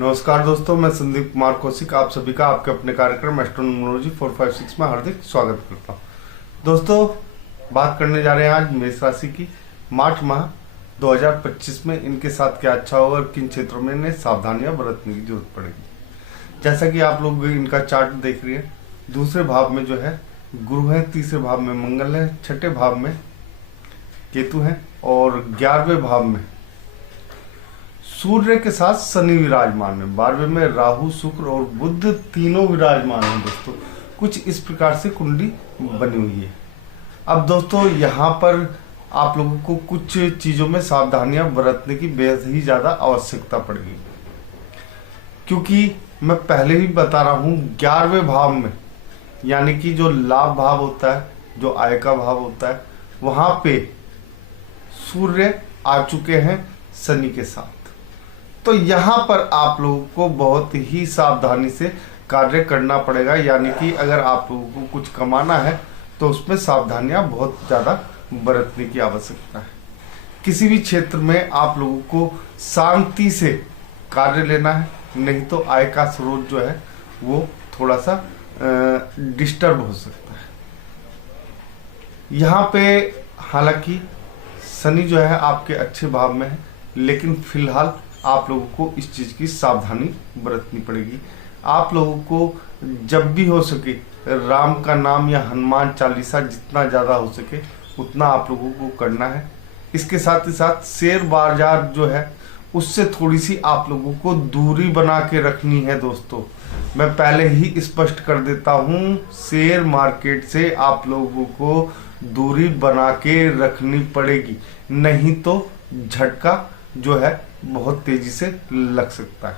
नमस्कार दोस्तों, मैं संदीप कुमार कौशिक आप सभी का आपके अपने कार्यक्रम एस्ट्रोनॉमोलॉजी 456 में हार्दिक स्वागत करता हूं। दोस्तों, बात करने जा रहे हैं आज मेष राशि की। मार्च माह 2025 में इनके साथ क्या अच्छा होगा और किन क्षेत्रों में इन्हें सावधानियां बरतने की जरूरत पड़ेगी। जैसा कि आप लोग इनका चार्ट देख रहे हैं, दूसरे भाव में जो है गुरु है, तीसरे भाव में मंगल है, छठे भाव में केतु है और 11वें भाव में सूर्य के साथ शनि विराजमान है। 12वें में राहु, शुक्र और बुध तीनों विराजमान हैं। दोस्तों, कुछ इस प्रकार से कुंडली बनी हुई है। अब दोस्तों, यहाँ पर आप लोगों को कुछ चीजों में सावधानियां बरतने की बेहद ही ज्यादा आवश्यकता पड़ेगी, क्योंकि मैं पहले ही बता रहा हूँ 11वें भाव में, यानी कि जो लाभ भाव होता है, जो आय का भाव होता है, वहां पे सूर्य आ चुके हैं शनि के साथ। तो यहाँ पर आप लोगों को बहुत ही सावधानी से कार्य करना पड़ेगा, यानी कि अगर आप लोगों को कुछ कमाना है तो उसमें सावधानियां बहुत ज़्यादा बरतने की आवश्यकता है। किसी भी क्षेत्र में आप लोगों को शांति से कार्य लेना है, नहीं तो आय का स्रोत जो है वो थोड़ा सा डिस्टर्ब हो सकता है। यहाँ पे हालांकि शनि जो है आपके अच्छे भाव में है, लेकिन फिलहाल आप लोगों को इस चीज की सावधानी बरतनी पड़ेगी। आप लोगों को जब भी हो सके राम का नाम या हनुमान चालीसा जितना ज्यादा हो सके उतना आप लोगों को करना है। इसके साथ ही साथ शेयर बाजार जो है उससे थोड़ी सी आप लोगों को दूरी बना के रखनी है। दोस्तों, मैं पहले ही स्पष्ट कर देता हूं, शेयर मार्केट से आप लोगों को दूरी बना के रखनी पड़ेगी, नहीं तो झटका जो है बहुत तेजी से लग सकता है।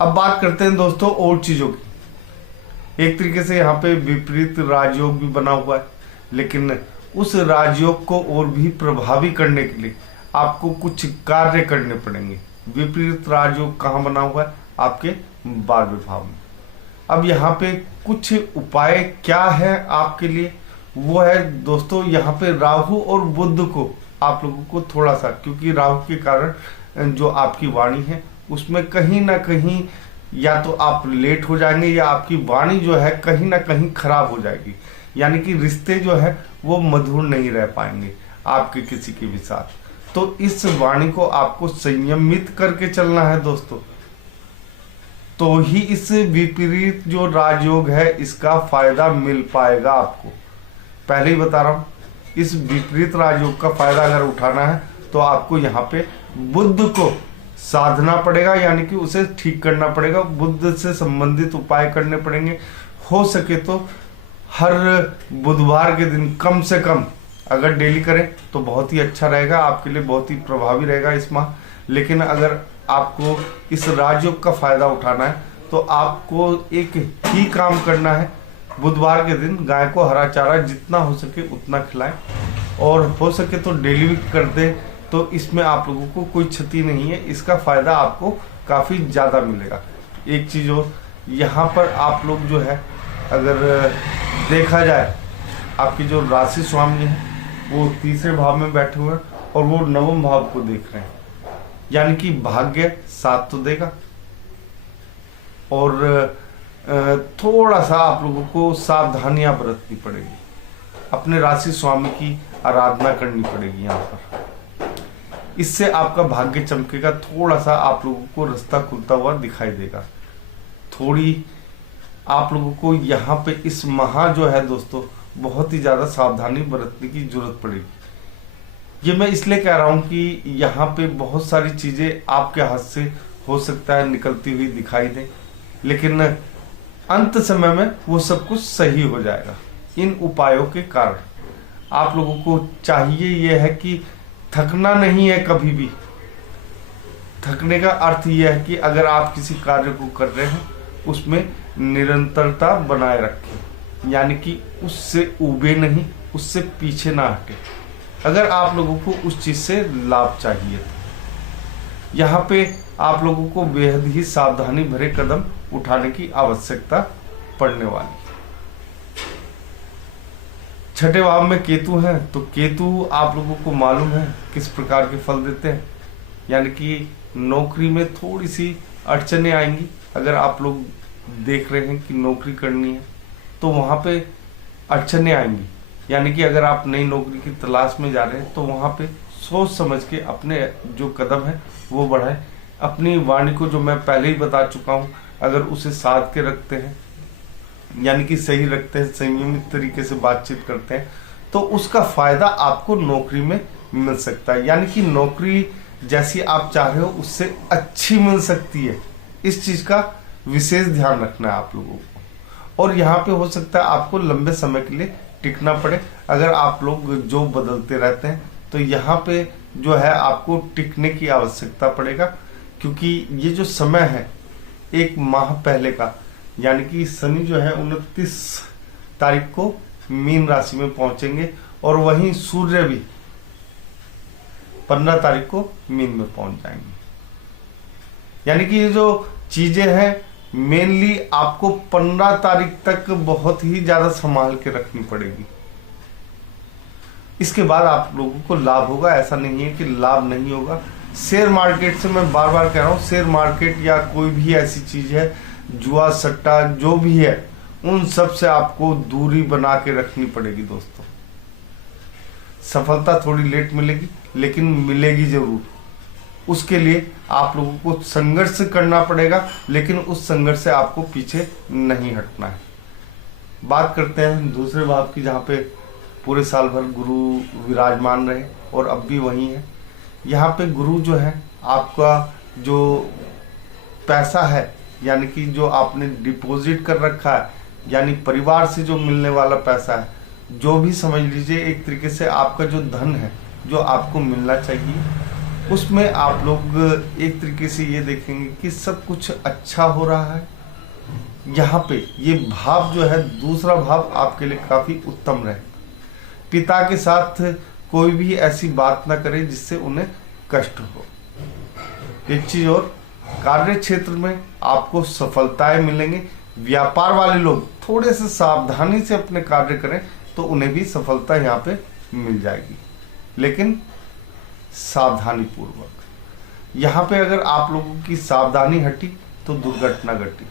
अब बात करते हैं दोस्तों और चीजों की। एक तरीके से यहाँ पे विपरीत राजयोग भी बना हुआ है, लेकिन उस राजयोग को और भी प्रभावी करने के लिए आपको कुछ कार्य करने पड़ेंगे। विपरीत राजयोग कहाँ बना हुआ है? आपके 12वें भाव में। अब यहाँ पे कुछ उपाय क्या है आपके लिए, वो है दोस्तों, यहाँ पे राहु और बुध को आप लोगों को थोड़ा सा, क्योंकि राहु के कारण जो आपकी वाणी है उसमें कहीं ना कहीं या तो आप लेट हो जाएंगे या आपकी वाणी जो है कहीं ना कहीं खराब हो जाएगी, यानी कि रिश्ते जो है वो मधुर नहीं रह पाएंगे आपके किसी के भी साथ। तो इस वाणी को आपको संयमित करके चलना है दोस्तों, तो ही इस विपरीत जो राजयोग है इसका फायदा मिल पाएगा आपको। पहले ही बता रहा हूं, इस विपरीत राजयोग का फायदा अगर उठाना है तो आपको यहाँ पे बुध को साधना पड़ेगा, यानी कि उसे ठीक करना पड़ेगा। बुध से संबंधित उपाय करने पड़ेंगे। हो सके तो हर बुधवार के दिन कम से कम अगर डेली करें तो बहुत ही अच्छा रहेगा, आपके लिए बहुत ही प्रभावी रहेगा इस माह। लेकिन अगर आपको इस राजयोग का फायदा उठाना है तो आपको एक ही काम करना है, बुधवार के दिन गाय को हरा चारा जितना हो सके उतना खिलाएं, और हो सके तो डेली भी कर दें, तो इसमें आप लोगों को कोई क्षति नहीं है, इसका फायदा आपको काफी ज्यादा मिलेगा। एक चीज और, यहाँ पर आप लोग जो है अगर देखा जाए, आपकी जो राशि स्वामी है वो तीसरे भाव में बैठे हुए हैं और वो 9वें भाव को देख रहे हैं, यानी कि भाग्य साथ तो देगा। और थोड़ा सा आप लोगों को सावधानियां बरतनी पड़ेगी, अपने राशि स्वामी की आराधना करनी पड़ेगी यहाँ पर। इससे आपका भाग्य चमकेगा, थोड़ा सा आप लोगों को रास्ता खुलता हुआ दिखाई देगा। थोड़ी आप लोगों को यहाँ पे इस माह जो है दोस्तों बहुत ही ज्यादा सावधानी बरतने की जरूरत पड़ेगी। ये मैं इसलिए कह रहा हूँ कि यहाँ पे बहुत सारी चीजें आपके हाथ से हो सकता है निकलती हुई दिखाई दे, लेकिन अंत समय में वो सब कुछ सही हो जाएगा। इन उपायों के कारण आप लोगों को चाहिए यह है कि थकना नहीं है कभी भी। थकने का अर्थ यह है कि अगर आप किसी कार्य को कर रहे हैं उसमें निरंतरता बनाए रखें, यानी कि उससे ऊबे नहीं, उससे पीछे ना हटे। अगर आप लोगों को उस चीज से लाभ चाहिए तो यहाँ पे आप लोगों को बेहद ही सावधानी भरे कदम उठाने की आवश्यकता पड़ने वाली। छठे भाव में केतु है, तो केतु आप लोगों को मालूम है किस प्रकार के फल देते हैं, यानी कि नौकरी में थोड़ी सी अड़चने आएंगी। अगर आप लोग देख रहे हैं कि नौकरी करनी है तो वहाँ पे अड़चने आएंगी, यानी कि अगर आप नई नौकरी की तलाश में जा रहे हैं तो वहाँ पे सोच समझ के अपने जो कदम है वो बढ़ाएं। अपनी वाणी को, जो मैं पहले ही बता चुका हूँ, अगर उसे साध के रखते हैं, यानी कि सही रखते हैं, संयमित तरीके से बातचीत करते हैं, तो उसका फायदा आपको नौकरी में मिल सकता है। यानी कि नौकरी जैसी आप चाह रहे हो उससे अच्छी मिल सकती है। इस चीज का विशेष ध्यान रखना है आप लोगों को। और यहाँ पे हो सकता है आपको लंबे समय के लिए टिकना पड़े। अगर आप लोग जॉब बदलते रहते हैं तो यहाँ पे जो है आपको टिकने की आवश्यकता पड़ेगा, क्योंकि ये जो समय है एक माह पहले का, यानी कि शनि जो है 29 तारीख को मीन राशि में पहुंचेंगे और वहीं सूर्य भी 15 तारीख को मीन में पहुंच जाएंगे। यानी कि ये जो चीजें हैं मेनली आपको 15 तारीख तक बहुत ही ज्यादा संभाल के रखनी पड़ेगी। इसके बाद आप लोगों को लाभ होगा, ऐसा नहीं है कि लाभ नहीं होगा। शेयर मार्केट से मैं बार बार कह रहा हूं, शेयर मार्केट या कोई भी ऐसी चीज है, जुआ सट्टा जो भी है, उन सब से आपको दूरी बना के रखनी पड़ेगी दोस्तों। सफलता थोड़ी लेट मिलेगी लेकिन मिलेगी जरूर। उसके लिए आप लोगों को संघर्ष करना पड़ेगा, लेकिन उस संघर्ष से आपको पीछे नहीं हटना है। बात करते हैं दूसरे भाव की, जहाँ पे पूरे साल भर गुरु विराजमान रहे और अब भी वही है। यहाँ पे गुरु जो है आपका जो पैसा है, यानी कि जो आपने डिपॉजिट कर रखा है, यानी परिवार से जो मिलने वाला पैसा है, जो भी समझ लीजिए एक तरीके से आपका जो धन है जो आपको मिलना चाहिए, उसमें आप लोग एक तरीके से ये देखेंगे कि सब कुछ अच्छा हो रहा है। यहाँ पे ये भाव जो है, दूसरा भाव आपके लिए काफी उत्तम रहे। पिता के साथ कोई भी ऐसी बात ना करें जिससे उन्हें कष्ट हो। एक चीज और, कार्य क्षेत्र में आपको सफलताएं मिलेंगे। व्यापार वाले लोग थोड़े से सावधानी से अपने कार्य करें तो उन्हें भी सफलता यहाँ पे मिल जाएगी, लेकिन सावधानी पूर्वक। यहाँ पे अगर आप लोगों की सावधानी हटी तो दुर्घटना घटी।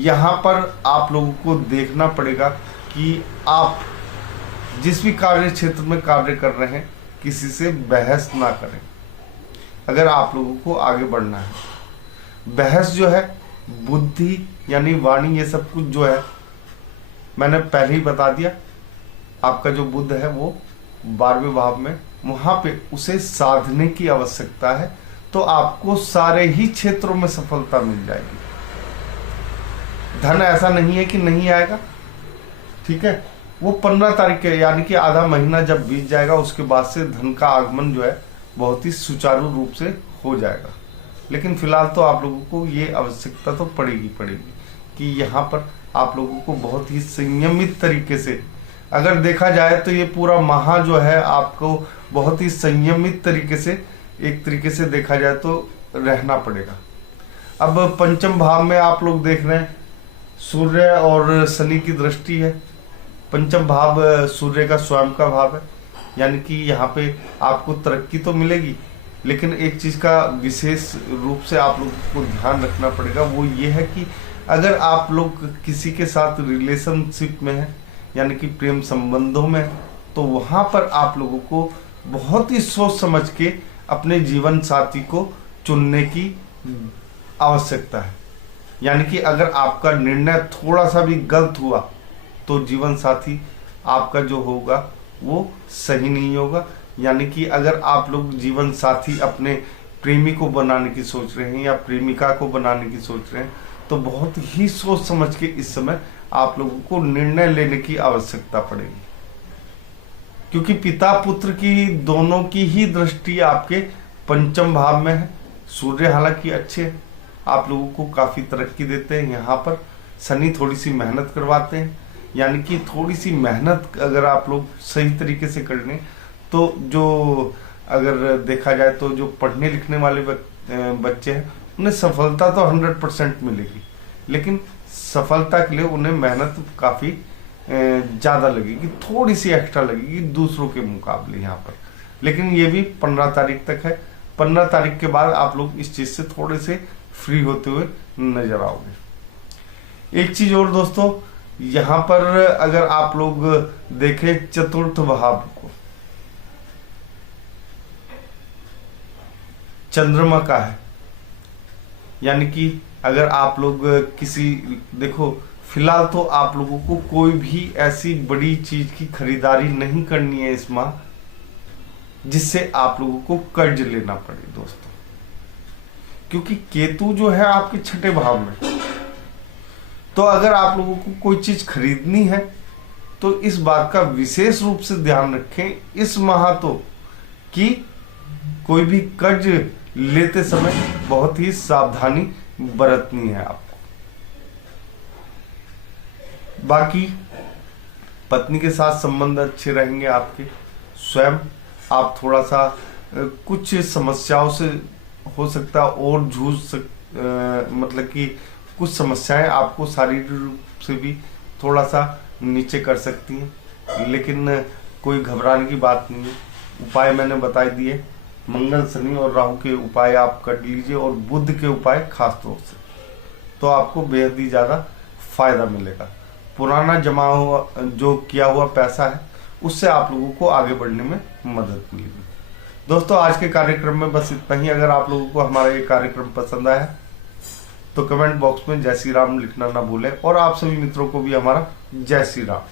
यहाँ पर आप लोगों को देखना पड़ेगा कि आप जिस भी कार्य क्षेत्र में कार्य कर रहे हैं किसी से बहस ना करें। अगर आप लोगों को आगे बढ़ना है, बहस जो है, बुद्धि यानी वाणी, ये सब कुछ जो है मैंने पहले ही बता दिया। आपका जो बुद्ध है वो 12वें भाव में, वहां पे उसे साधने की आवश्यकता है, तो आपको सारे ही क्षेत्रों में सफलता मिल जाएगी। धन ऐसा नहीं है कि नहीं आएगा, ठीक है। वो 15 तारीख के, यानी कि आधा महीना जब बीत जाएगा उसके बाद से धन का आगमन जो है बहुत ही सुचारू रूप से हो जाएगा। लेकिन फिलहाल तो आप लोगों को ये आवश्यकता तो पड़ेगी कि यहाँ पर आप लोगों को बहुत ही संयमित तरीके से, अगर देखा जाए तो ये पूरा माह जो है आपको बहुत ही संयमित तरीके से, एक तरीके से देखा जाए तो रहना पड़ेगा। अब पंचम भाव में आप लोग देख रहे हैं सूर्य और शनि की दृष्टि है। पंचम भाव सूर्य का स्वयं का भाव है, यानी कि यहाँ पे आपको तरक्की तो मिलेगी, लेकिन एक चीज का विशेष रूप से आप लोगों को ध्यान रखना पड़ेगा, वो ये है कि अगर आप लोग किसी के साथ रिलेशनशिप में हैं, यानी कि प्रेम संबंधों में, तो वहां पर आप लोगों को बहुत ही सोच समझ के अपने जीवन साथी को चुनने की आवश्यकता है। यानी कि अगर आपका निर्णय थोड़ा सा भी गलत हुआ तो जीवन साथी आपका जो होगा वो सही नहीं होगा। यानी कि अगर आप लोग जीवन साथी अपने प्रेमी को बनाने की सोच रहे हैं या प्रेमिका को बनाने की सोच रहे हैं, तो बहुत ही सोच समझ के इस समय आप लोगों को निर्णय लेने की आवश्यकता पड़ेगी, क्योंकि पिता पुत्र की दोनों की ही दृष्टि आपके पंचम भाव में है। सूर्य हालांकि अच्छे, आप लोगों को काफी तरक्की देते हैं। यहाँ पर शनि थोड़ी सी मेहनत करवाते हैं, यानी कि थोड़ी सी मेहनत अगर आप लोग सही तरीके से कर लें तो जो, अगर देखा जाए तो जो पढ़ने लिखने वाले बच्चे हैं उन्हें सफलता तो 100% मिलेगी, लेकिन सफलता के लिए उन्हें मेहनत काफी ज्यादा लगेगी, थोड़ी सी एक्स्ट्रा लगेगी दूसरों के मुकाबले यहाँ पर। लेकिन ये भी 15 तारीख तक है, 15 तारीख के बाद आप लोग इस चीज से थोड़े से फ्री होते हुए नजर आओगे। एक चीज और दोस्तों, यहां पर अगर आप लोग देखें चतुर्थ भाव को, चंद्रमा का है, यानी कि अगर आप लोग किसी, देखो फिलहाल तो आप लोगों को कोई भी ऐसी बड़ी चीज की खरीदारी नहीं करनी है इस माह जिससे आप लोगों को कर्ज लेना पड़े दोस्तों, क्योंकि केतु जो है आपके छठे भाव में। तो अगर आप लोगों को कोई चीज खरीदनी है तो इस बात का विशेष रूप से ध्यान रखें इस माह तो, कि कोई भी कर्ज लेते समय बहुत ही सावधानी बरतनी है आपको। बाकी पत्नी के साथ संबंध अच्छे रहेंगे आपके। स्वयं आप थोड़ा सा कुछ समस्याओं से हो सकता है और मतलब कि कुछ समस्याएं आपको शारीरिक रूप से भी थोड़ा सा नीचे कर सकती हैं, लेकिन कोई घबराने की बात नहीं है। उपाय मैंने बता दिए, मंगल, शनि और राहु के उपाय आप कर लीजिए और बुध के उपाय खास तौर से, तो आपको बेहद ही ज्यादा फायदा मिलेगा। पुराना जमा हुआ जो किया हुआ पैसा है उससे आप लोगों को आगे बढ़ने में मदद मिलेगी। दोस्तों आज के कार्यक्रम में बस इतना ही। अगर आप लोगों को हमारा ये कार्यक्रम पसंद आया तो कमेंट बॉक्स में जय श्री राम लिखना ना भूलें, और आप सभी मित्रों को भी हमारा जय श्री राम।